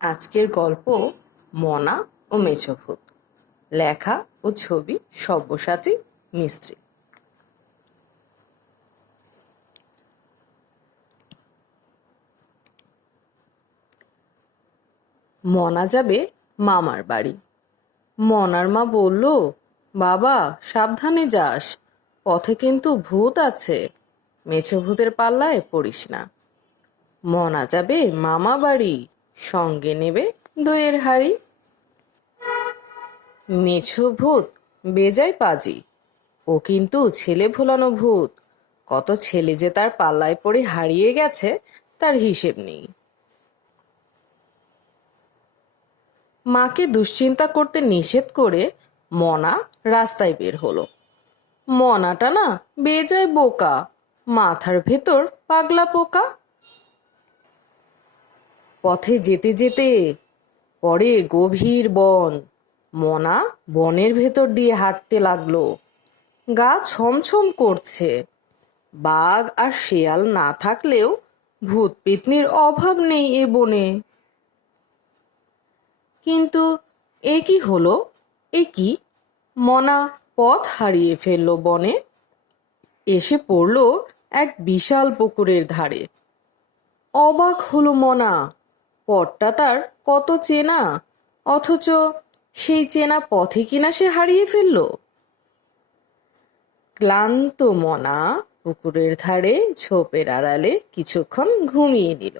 আজকের গল্প মনা ও মেছোভূত। লেখা ও ছবি সব্যসাচী মিস্ত্রি। মনা যাবে মামার বাড়ি। মনার মা বলল, বাবা সাবধানে যাস, পথে কিন্তু ভূত আছে, মেছোভূতের পাল্লায় পড়িস না। মনা যাবে মামা বাড়ি, সঙ্গে নেবে দইয়ের হাঁড়ি। মেছো ভূত বেজায় পাজি, ও কিন্তু ছেলে ভোলানো ভূত। কত ছেলে যে তার পাল্লায় পড়ে হারিয়ে গেছে তার হিসেব নেই। মাকে দুশ্চিন্তা করতে নিষেধ করে মনা রাস্তায় বের হলো। মনাটা না বেজায় বোকা, মাথার ভেতর পাগলা পোকা। পথে যেতে যেতে পরে গভীর বন। মনা বনের ভেতর দিয়ে হাঁটতে লাগলো। গা ছমছম করছে। বাঘ আর শেয়াল না থাকলেও ভূত পেত্নীর অভাব নেই এ বনে। কিন্তু এ কি হলো, এ কি! মনা পথ হারিয়ে ফেললো বনে। এসে পড়লো এক বিশাল পুকুরের ধারে। অবাক হলো মনা, পথটা তার কত চেনা, অথচ সেই চেনা পথে কিনা সে হারিয়ে ফেললো। ক্লান্ত মনা পুকুরের ধারে ঝোপের আড়ালে কিছুক্ষণ ঘুমিয়ে নিল।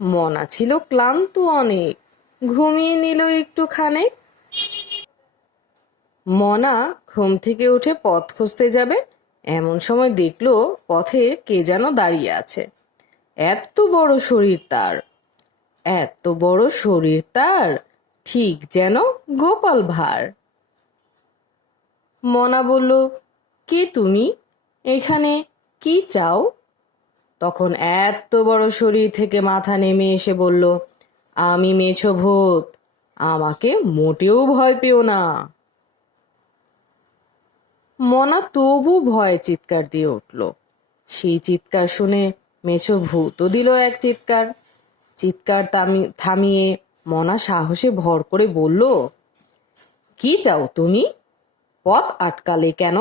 মনা ছিল ক্লান্ত অনেক, ঘুমিয়ে নিল একটুখানে। মনা ঘুম থেকে উঠে পথ খুঁজতে যাবে, এমন সময় দেখলো পথে কে যেন দাঁড়িয়ে আছে। এত বড় শরীর তার, এত বড় শরীর তার, ঠিক যেন গোপাল ভাঁড়। মনা বলল, কে তুমি, এখানে কি চাও? তখন এত বড় শরীর থেকে মাথা নেমে এসে বলল, আমি মেছো ভূত, আমাকে মোটেও ভয় পেও না। মনা তবু ভয়ে চিৎকার দিয়ে উঠল। সেই চিৎকার শুনে মেছো ভূতও দিল এক চিৎকার। চিৎকার থামিয়ে মনা সাহসে ভর করে বলল, কি চাও তুমি, পথ আটকালে কেন?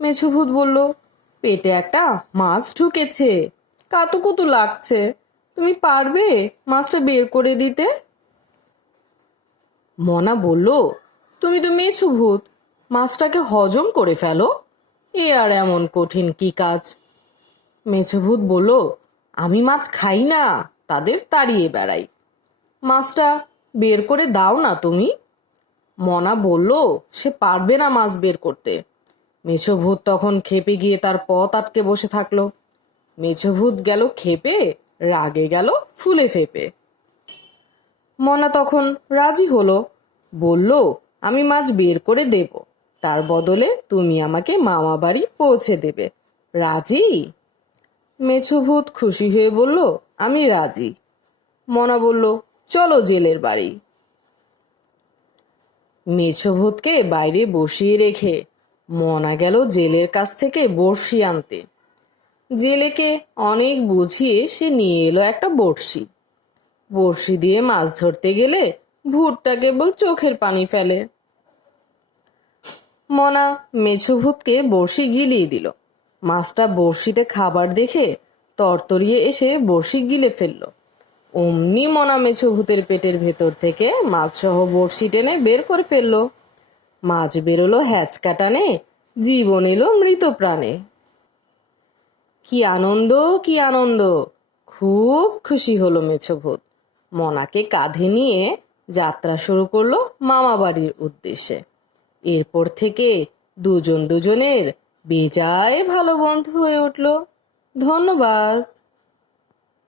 মেছো ভূত বলল, পেটে একটা মাছ ঢুকেছে, কাতুকুতু লাগছে, তুমি পারবে মাছটা বের করে দিতে? মনা বলল, তুমি তো মেছো ভূত, মাছটাকে হজম করে ফেলো, এ আর এমন কঠিন কি কাজ? মেছো ভূত বলল, আমি মাছ খাই না, তাদের তাড়িয়ে বেড়াই, মাছটা বের করে দাও না তুমি। মনা বলল, সে পারবে না মাছ বের করতে। মেছো ভূত তখন খেপে গিয়ে তার পথ আটকে বসে থাকলো। মেছো ভূত গেল খেপে, রাগে গেল ফুলে ফেপে। মনা তখন রাজি হলো, বলল, আমি মাছ বের করে দেব, তার বদলে তুমি আমাকে মামা বাড়ি পৌঁছে দেবে, রাজি? মেছো ভূত খুশি হয়ে বলল, আমি রাজি। মনা বলল, চলো জেলের বাড়ি। মেছো ভূতকে বাইরে বসিয়ে রেখে মনা গেল জেলের কাছ থেকে বড়শি আনতে। জেলেকে অনেক বুঝিয়ে সে নিয়ে এলো একটা বড়শি। বড়শি দিয়ে মাছ ধরতে গেলে ভূতটা কেবল চোখের পানি ফেলে। মনা মেছো ভূতকে বড়শি গিলিয়ে দিল। মাছটা বড়শিতে খাবার দেখে তরতরিয়ে এসে বড়শি গিলে ফেলল। অমনি মনা মেছো ভূতের পেটের ভেতর থেকে মাছ সহ বড়শি টেনে বের করে ফেলল। মাছ বেরোলো হ্যাচকা টানে, জীবন এলো মৃত প্রাণে। কি আনন্দ, কি আনন্দ! খুব খুশি হলো মেছো ভূত। মনাকে কাঁধে নিয়ে যাত্রা শুরু করলো মামা বাড়ির উদ্দেশ্যে। এরপর থেকে দুজন দুজনের বেজায় ভালো বন্ধু হয়ে উঠল। ধন্যবাদ।